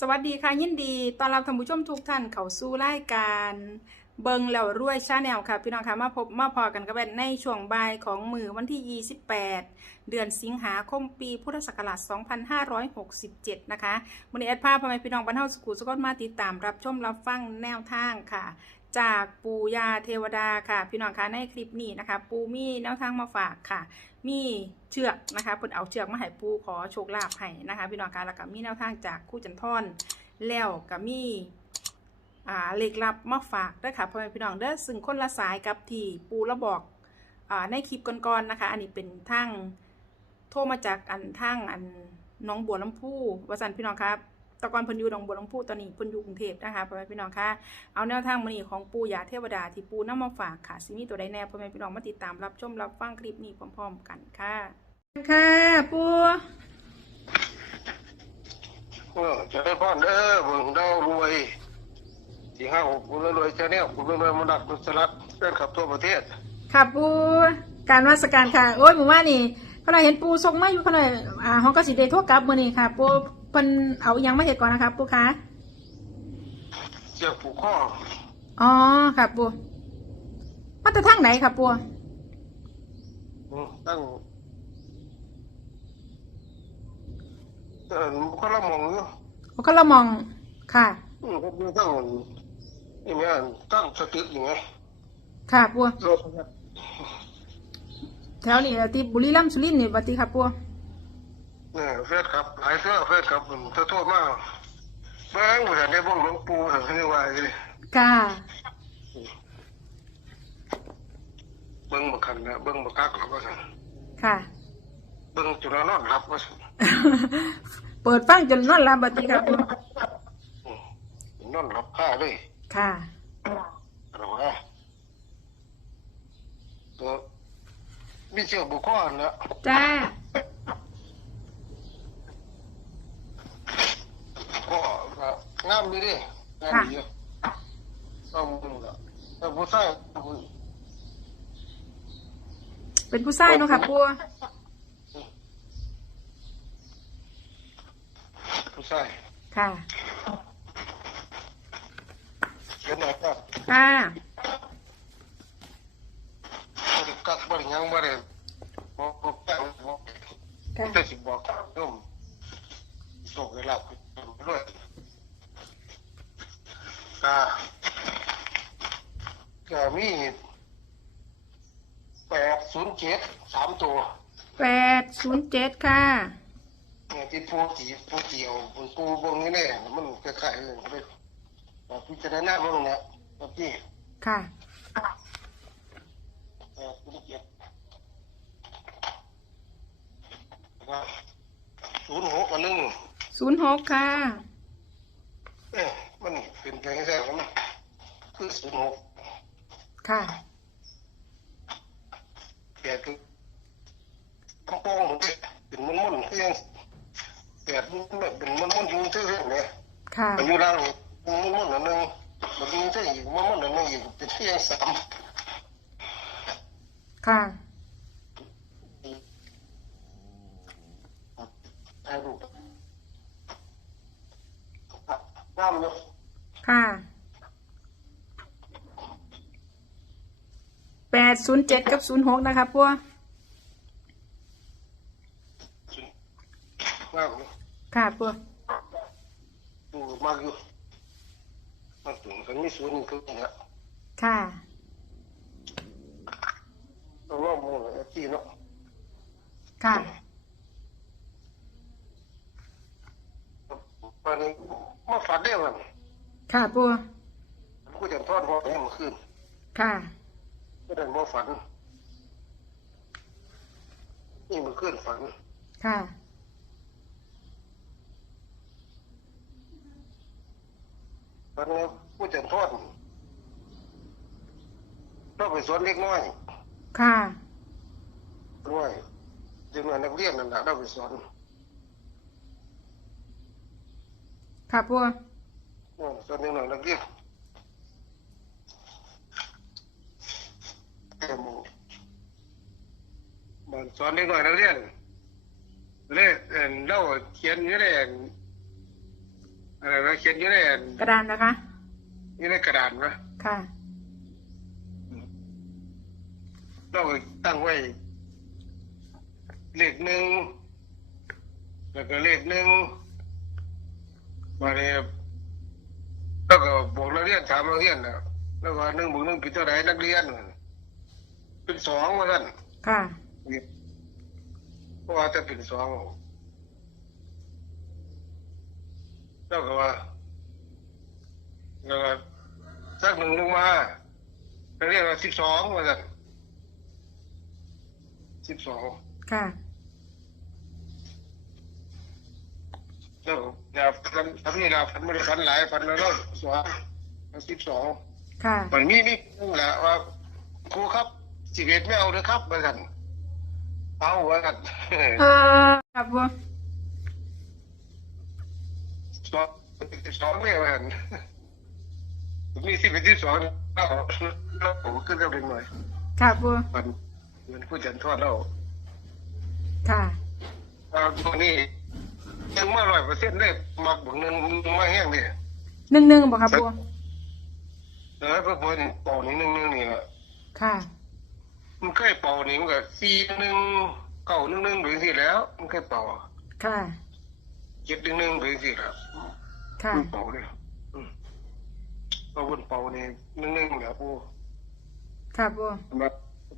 สวัสดีค่ะยินดีตอนรับท่านผู้ชมทุกท่านเข้าสู่รายการเบิงแล้วรวยชาแนลค่ะ พี่น้องคะมาพบมาพอกันกับแบนในช่วงบ่ายของมือวันที่ 28 เดือนสิงหาคมปีพุทธศักราช 2567 นะคะวันนี้แอดภาพพ่อแม่พี่น้องบรรเทาสกุลสกอตมาติดตามรับชมรับฟังแนวทางค่ะ จากปูยาเทวดาค่ะ พี่น้องคะในคลิปนี้นะคะ ปูมีแนวทางมาฝากค่ะ มีเชือกนะคะเพิ่นเอาเชือกมาให้ปูขอโชคลาภให้นะคะ พี่น้องคะแล้วก็มีแนวทางจากคู่จันทอนแล้วก็มีอ่าเลขลับมาฝากด้วยค่ะพ่อแม่พี่น้องเด้อซึ่งคนละสายกับที่ปูระบอกอ่าในคลิปก่อนๆนะคะ อันนี้เป็นทางโทรมาจากอันทางอันน้องบัวลำพูวสันพี่น้องครับ ตะกอนเพิ่นอยู่หนองบัวลำพูตอนนี้เพิ่นอยู่กรุงเทพนะคะพ่อแม่พี่น้องคะเอาแนวทางมณีของปูยาเทวดาที่ปูนำมาฝากค่ะสิมีตัวใดแน่พ่อแม่พี่น้องมาติดตามรับชมรับฟังคลิปนี้พร้อม ๆ กันค่ะค่ะปูเออจะได้พ่อเด้อเบิ่งดาวรวยสี่ห้าหกคุณรวยชาแนลคุณรวยมาดักคุณสลัดเดินขับทั่วประเทศค่ะปูการวัสการค่ะ โอ้ยหมู่ว่านี่ขณะเห็นปูส่งมาอยู่ขณะอ่าห้องก็สิเดโทรกลับมื้อนี้ค่ะปู เพิ่นเอาอิหยังมาเฮ็ดก่อนนะคะปูคะเสียผูกข้ออ๋อค่ะปูมาแต่ทางไหนค่ะปูอืมตั้งเออคนละหมองอยู่โอ้ก็ละมองค่ะ อืมก็มีตั้งนี่แม่ตั้งสติอย่างไงค่ะปูรถ แถวนี้แหละที่บุรีรัมย์สุรินทร์นี่บัดนี้ค่ะปู เนี่ยเฟสครับหลายเสื้อเฟสครับผมจะโทษมากเบิ้งเหมือนได้บ้งหลวงปู่เหรอนี่ว่าเลยค่ะเบิ้งบักคันนะเบิ้งบักกักแล้วก็สั่นค่ะเบิ้งจุฬาลอดรับก็สั่นเปิดฟังจนนอนหลับบัดนี้ค่ะปูอืมนอนรับผ้าเลย ค่ะเราว่าตัวมีเชือกบุคคลนะจ้า ก็ก็ งามดีดิงามดีเยอะต้องมึงละแต่ผู้ชายเป็นผู้ชายเนาะค่ะปูผู้ชายค่ะเป็นไงครับค่ะบริกักบริยังบริบอกบอกแก้วบอกค่ะแต่สิบอกโยมโชคได้รับด้วยกา ก็มีแปดศูนย์เจ็ดสามตัว แปดศูนย์ เจ็ดค่ะเนี่ยที่ปูจีปูเจียวปูปูบงนี่แน่มันคล้ายๆเลยเลยแต่พิจารณาบ้างเนี่ยแบบที่ค่ะแปดศูนย์เจ็ดแล้วก็ศูนย์หกอันหนึงศูนย์หกค่ะเอ๊ะมันเป็นเพลงแท้ๆมันคือศูนย์หกค่ะ แปดคือคำโป้งของเด็กเป็นมันมันๆคือยังแปด มันแบบเป็นมันมันอยู่เท่ๆเนี่ยค่ะอายุเรามันมันอันหนึงมันมีเท่อีกมันมันอันหนึงอีกเป็นเที่ยงสามค่ะถ่ายรูปน้ำเนาะค่ะแปดศูนย์เจ็ดกับศูนย์หกนะคะปัวน้ำเนาะ ค่ะปัว ดูมากอยู่มันถึงกันมีส่วนหนึงคือเนี่ย ค่ะ ต้องลองมองไอ้ที่เนาะ ค่ะ วันนี้มาฝันได้วัน ค่ะ ปัวกูจะทอดหัวให้มันขึ้นค่ะก็ได้มาฝัน นี่มันขึ้นฝัน ค่ะ ฝันแล้วกูจะทอดเราไปสวนเล็กน้อยค่ะด้วยจึงว่านักเรียนนั่นแหละเราไปสอนค่ะปั วอืมสอนเด็กน้อยนักเรียนแต่หมู่มันสอนเด็กน้อยนักเรียนเลยเอ่อเราเขียนอยู่ในอันอะไรวะเขียนอยู่ในอันกระดานนะคะอยู่ในกระดานวะค่ะเราก็ตั้งไว้เลขหนึ่งแล้วก็เลขหนึ่งมาเนี่ย แล้วก็บอกนักเรียนถามนักเรียนนะแล้วก็หนึ่งบวกหนึ่งเป็นเท่าไหร่นักเรียน เป็นสองว่าท่านค่ะเพราะว่าจะเป็นสองแล้วก็ว่าแล้วก็สักหนึ่งลงมานักเรียนว่าสิบสองว่าท่านสิบสองค่ะ แล้วอย่าฟันทำนี่เราฟันไม่ได้ฟันหลายฟันแล้วเราสองสิบสองค่ะมันมีนี่นึงแหละว่าครูครับสิบเอ็ดไม่เอาเลยครับว่าท่านเอาว่าท่านเออครับปูสองสองไม่เอาท่านมีสิบเอ็ดที่สองเราเราผมขึ้นกับเด็กหน่อยค่ะปูมันมันผู้จันทอดเราค่ะเอาตัวนี้ ยังมาร้อยเปอร์เซ็นต์ได้มักบางนึงมาแห้งเนี่ยหนึ่งหนึ่งบอกครับปูเออเพื่อนเป่านี่นึงนึงนี่แหละค่ะ มันเคยเป่านี่มันก็สี่หนึ่งเก้าหนึ่งหนึ่งไปสิแล้ว มันเคยเป่าค่ะเจ็ดหนึ่งหนึ่งไปสิแล้วค่ะมันเป่าเลยอืมเอาบนเป่านี่หนึ่งหนึ่งแล้วปูค่ะปูมา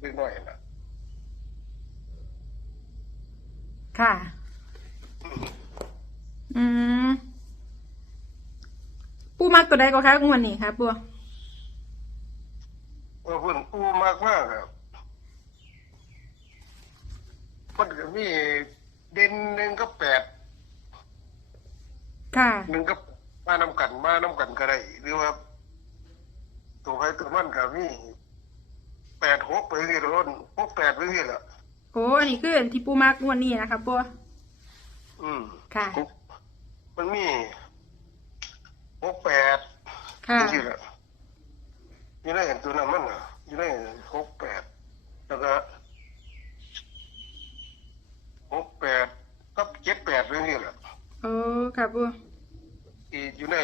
เป็นหน่อยนะค่ะ อืมปูมักตัวใดก็คะงวดนี้ครับปูว่าเพื่อนปูมากมากครับมันก็มีเด่นหนึ่งก็แปดค่ะ หนึ่งก็มานำกันมานำกันก็ได้หรือว่า ตัวใครตัวมันก็มีแปดหกไปสิละนหกแปดไปสิละโอ้อันนี้คืออันที่ปูมักงวดนี้นะครับปูอืมค่ะ มันมีหกแปดค่ะนี่แหละอยู่ในเห็นตัวนั้นมันอะอยู่ในหกแปดแล้วก็หกแปดกับเจ็ดแปดเรื่องนี้แหละโอ้ครับปู ที่อยู่ใน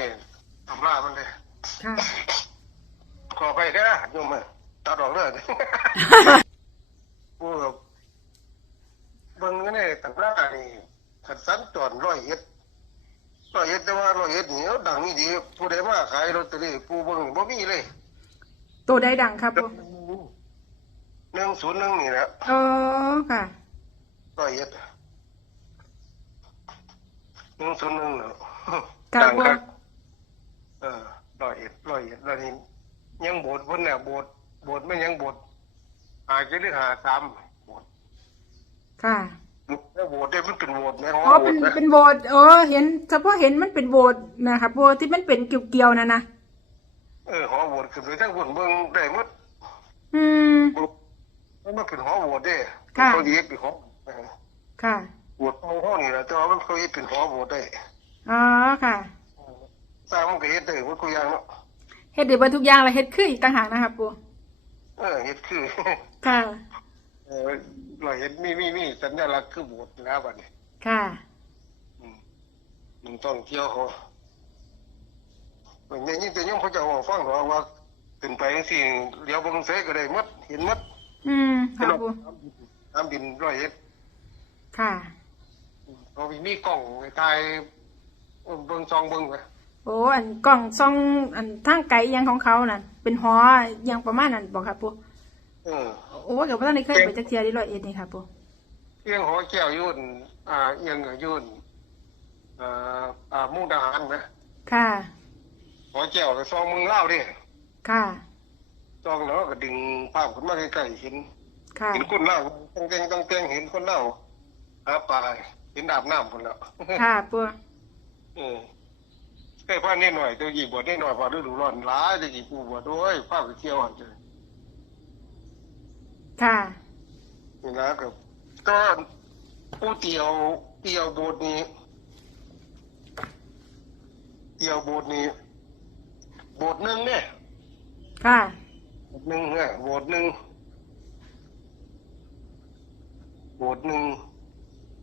ตำรามันเลย ค่ะ ขอไปเด้อโยมมาตัดออกเลย กูกับเบิ่งกันในตำรานี่ขัดสันจอนร้อยเอ็ดร้อยเอ็ดแต่ว่าร้อยเอ็ดนี่เอาดังนี่ดีผู้ใดมาขายลอตเตอรี่ผู้เบิ่งบ่มีเลย ตัวใดดังครับปูหนึ่งศูนย์หนึ่งนี่แหละโอ้ค่ะร้อยเอ็ดหนึ่งศูนย์หนึ่งเนาะครับดังครับผมเออร้อยเอ็ดร้อยเอ็ดแล้วนี่ยังโบสถ์เพิ่นน่ะโบสถ์โบสถ์ไม่ยังโบสถ์หาจะหรือหาสามโบสถ์ค่ะแล้วโบสถ์ได้มันเป็นโบสถ์ไหมของอ๋อโบเป็สนถ์นะเป็นโบสถ์อ๋อเห็นเฉพาะเห็นมันเป็นโบสถ์นะครับโบสถ์ที่มันเป็นเกลียวๆนะนะเออหอโบสถ์ขึ้นไปทั้งบนเบิ่งได้หมดอืมมันมาเป็นหอโบสถ์เด้ค่ะเขาเรียกเป็นหอเออค่ะโบสถ์ของห้องนี่แหละแต่ว่ามันเขาเรียกเป็นหอโบสถ์ได้อ๋อค่ะสร้างมันก็เฮ็ดได้หมดทุกอย่างเนาะเฮ็ดได้เบิดทุกอย่างเลยเฮ็ดคืออีกต่างหากนะครับปูเออเฮ็ดคือค่ะเออเราเห็นมีมีมีสัญลักษณ์คือโบสถ์แล้วบัดนี้ค่ะอืมมันต้องเที่ยวเขา อย่างนี้แต่ยังเขาจะบอกฟังหรอกว่าขึ้นไปจังซี่เดี๋ยวเบิ่งเสยก็ได้หมดเห็นหมดอืมครับปูน้ำดินร้อยเอ็ดค่ะเขามีกล้องไปถ่ายเบิ่งซองเบิ่งไปโอ้อันกล่องซองอันทางไกลอิหยังของเขานั่นเป็นหออิหยังประมาณนั้นบอกครับปูเออโอ้กับพ่ท่านได้เคยไปจักเทียที่ร้อยเอ็ดนี่ครับปูเรื่องหอแก้วยุ่นอ่าเอียงยุ่นอ่าอ่ามุกดาหารไหมค่ะ หอแก้วไปซองเมึงเล่าวดิค่ะ ซองแล้วก็ดึงภาพขึ้นมาใกล้ๆเห็นค่ะเห็นคนเล่าต้องแกงต้องแกงเห็นคนเล่าหาปลาเห็นดาบน้ำคนแล้วค่ะปูเออแค่ผ้านิดหน่อยตัวหยีบวชนิดหน่อยพอฤดูร้อนร้ายจะหยีปูบวชด้วยผ้าไปเที่ยวหันเจอค่ะนี่นะกับก็ผู้เตียวเตียวโบสถ์นี้เตียวโบสถ์นี้ โบสถ์หนึ่งเนี่ยค่ะโบสถ์หนึ่งเนี่ยโบสถ์หนึ่งโบสถ์หนึ่ง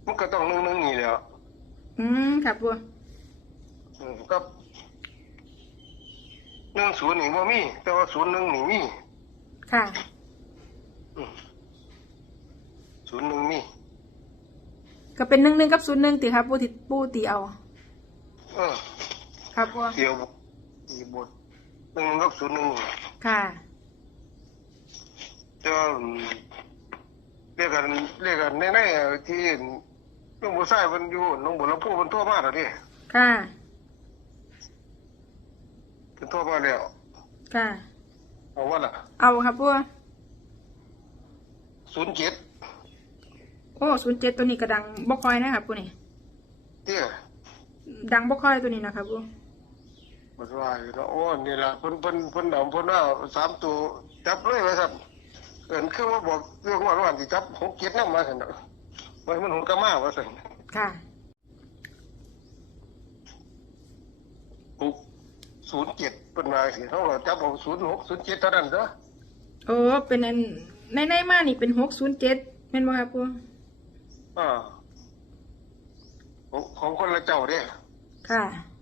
มันก็ต้องหนึ่งหนึ่งนี่แหล้วอืมครับปูสเออกับหนึ่งศูนย์นี่บ่มี แต่ว่าศูนย์หนึ่งนี่มีค่ะศูนย์หนึ่งมี ก็เป็นหนึ่งหนึ่งกับศูนย์หนึ่งตีครับปูติปูตีเอา เออ ครับปู เดียวอีบท หนึ่งกับศูนย์หนึ่งค่ะจะเรียกกันเรียกกันในๆที่น้องบัวไส้มันอยู่น้องบัวลำพูมันทั่วมากแล้วดิค่ะมันทั่วมาแล้วค่ะเอาว่าล่ะ เอาครับปูศูนย์เจ็ดโอ้ศูนย์เจ็ดตัวนี้กระดังบ่คอยนะครับปูนี่เตี้ยดังบ่คอยตัวนี้นะครับปู บัดว่าอยู่เนาะโอ้นี่ล่ะเพิ่นเพิ่นเพิ่นเอาเพิ่นเอาสามตัวจับเลยว่าซั่นเอิ้นคือว่าบอกเรื่องว่าว่าสิจับหกเจ็ดนำมาซั่นเนาะว่ามันหุ่นกะมาว่าซั่นค่ะหกศูนย์เจ็ดเพิ่นว่าสิเฮาก็จับเอาศูนย์หกศูนย์เจ็ดเท่านั้นเด้อโอ้เป็นอันในในมานี่เป็นหกศูนย์เจ็ดแม่นบ่ครับปูอ่าของของคนละเจ้าเด้ค่ะอืม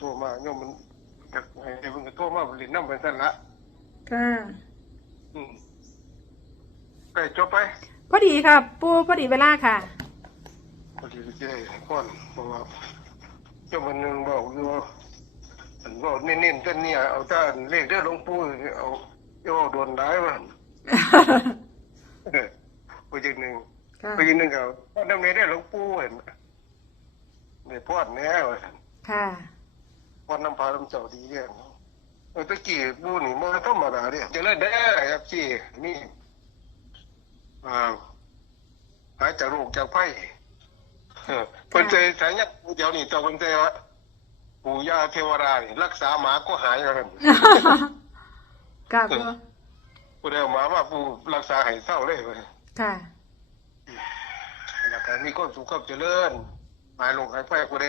โทรมาโยมมันอยากให้เพิ่นก็โทรมาเล่นนำไปซั่นละค่ะอืมไปจบไปพอดีครับปูพอดีเวลาค่ะ พอดีจะได้ก่อนเพราะว่าเจ้ามันหนึงบอกอยู่ว่าอันบอกเน้นๆเส้นเนี่ยเอาแต่เลขเด้อหลวงปู่เอาเจ้าโดนได้ว่าไปอีกหนึ่งค่ะไปอีกหนึ่งเอาพ่อน้ำเนได้หลวงปู่เห็นเนี่ยพอดแน่ว่าค่ะ พอดน้ำพาน้ำเจ้าดีเนี่ยเออตะกี้ปู่นี่มันธรรมดาเนี่ยจะเล่นได้ครับพี่นี่อ่าหายจากโรคจากไฟเออเพิ่นใจสายยักเดี๋ยวนี้ตัวเพิ่นใจว่าปู่ย่าเทวดานี่รักษาหมาก็หายแล้วกันค่ะปูผู้ใดเอาหมามาปู่รักษาให้เศร้าเลยเว้ยค่ะแล้วก็มีความสุขความเจริญหายลงหายไปผู้ใด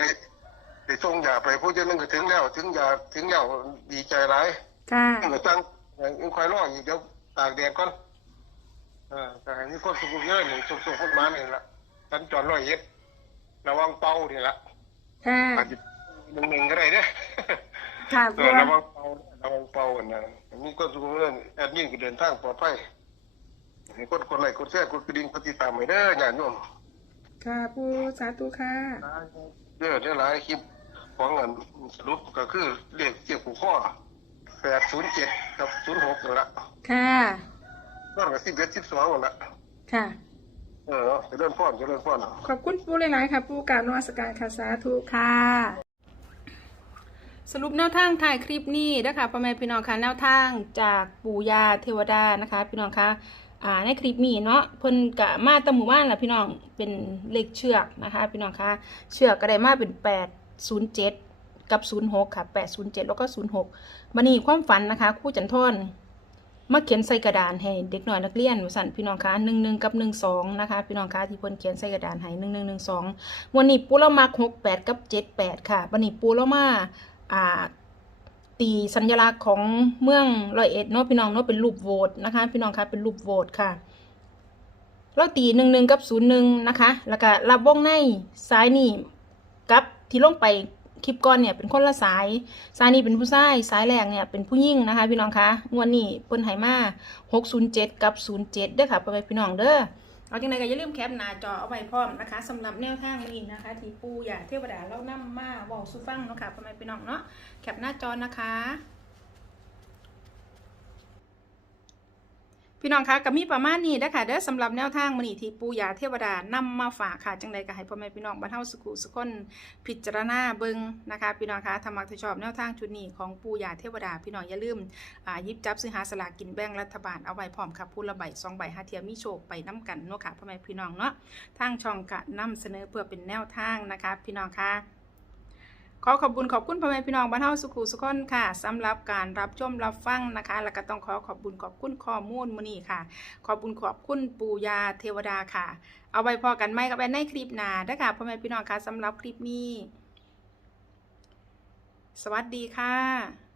ได้ส่งยาไปผู้เจะนึงก็ถึงแล้ว ถึงยาถึงแล้วดีใจหลายค่ะก็ตั้งยังคอยรออีกเดี๋ยวตากแดดก่อนเออแต่ให้มีความสุขเยอะนี่สุขสุขคนมานี่ละสัญจรร้อยเอ็ดระวังเป้านี่ละค่ะอาจจะหนึ่งหนึ่งก็ได้เด้อค่ะเอปูอระวังเป้าระวังเป้ากันนะมีความสุขเรื่องแอดมินก็เดินทางปลอดภัยให้กดกดไลค์กดแชร์กดกระดิ่งกดติดตามให้เด้อญาติโยมค่ะปูสาธุค่ะ เด้อเด้อหลายคลิปของเงินสรุปก็คือเลขเจียบผูกข้อแปดศูนย์เจ็ดกับศูนย์หกนั่นละค่ะนอกจากสิบเอ็ดสิบสองนั่นละค่ะ เออจะเริ่มฟ้อนจะเริ่มฟ้อนขอบคุณปูหลายๆค่ะ ปูกราบนมัสการค่ะสาธุค่ะ สรุปแนวทางถ่ายคลิปนี้นะคะพ่อแม่พี่น้องค่ะแนวทางจากปู่ย่าเทวดานะคะ พี่น้องคะ อ่าในคลิปนี้เนาะเพิ่นกะมาตะหมู่บ้านละพี่น้องเป็นเลขเชือกนะคะพี่น้องคะเชือกก็ได้มาเป็น 807 กับ 06 ค่ะ 807 แล้วก็ 06บันนี้ความฝันนะคะคู่จันทอนมาเขียนใส่กระดานให้เด็กหน้อยนักเรียนสั่นพี่น้องคะ11กับ12นะคะ พี่น้องคะที่เพิ่นเขียนใส่กระดานให้1112วันนี้ปูเรามา68กับ78ค่ะวันนี้ปูเรามาอ่า ตีสัญลักษณ์ของเมืองร้อยเอ็ดเนาะพี่น้องเนาะเป็นรูปโหวตนะคะ พี่น้องคะเป็นรูปโหวตค่ะเราตีหนึ่งหนึ่งกับศูนย์หนึ่งนะคะ แล้วก็รับวงในซ้ายนี่กับที่ลงไปคลิปก่อนเนี่ยเป็นคนละสายสายนี้เป็นผู้ชายสายแรกเนี่ยเป็นผู้หญิงนะคะพี่น้องคะงวดนี้เปิ้นไหมา607กับ07เจ็ดเด้อค่ะพ่อแม่พี่น้องเด้อ เอาจังไดก็อย่าลืมแคปหน้าจอเอาไว้พร้อมนะคะสำหรับแนวทางนี้นะคะ ที่ปูอย่าเทวดาเล่านํมาเว้าสู่ฟังเนาะค่ะพ่อแม่พี่น้องเนาะแคปหน้าจอนะคะ พี่น้องคะก็มีประมาณนี้นะคะเด้อสำหรับแนวทางมื้อนี้ที่ปูยาเทวดานำมาฝากค่ะจังใดก็ให้พ่อแม่พี่น้องบ้านเฮาสุขุสุขคนพิจารณาเบิงนะคะ พี่น้องคะถ้ามักชอบแนวทางชุดนี้ของปูยาเทวดา พี่น้องอย่าลืมอ่ายิบจับซื้อหาสลากกินแบ่งรัฐบาลเอาไว้พร้อมค่ะผู้ละใบสองใบห้าเทียมมีโชคไปน้กันเนาะค่ะพ่อแม่พี่น้องเนาะทางช่องกะนำเสนอเพื่อเป็นแนวทางนะคะ พี่น้องคะ ขอขอบคุณขอบคุณพ่อแม่พี่น้องบ้านเฮาสุขุสุขคนค่ะสำหรับการรับชมรับฟังนะคะ แล้วก็ต้องขอขอบคุณขอบคุณข้อมูลมื้อนี้ค่ะ ขอบคุณขอบคุณปู่ยาเทวดาค่ะ เอาไว้พอกันไหมกับแอนในคลิปหน้าเด้อค่ะพ่อแม่พี่น้องค่ะสำหรับคลิปนี้ สวัสดีค่ะ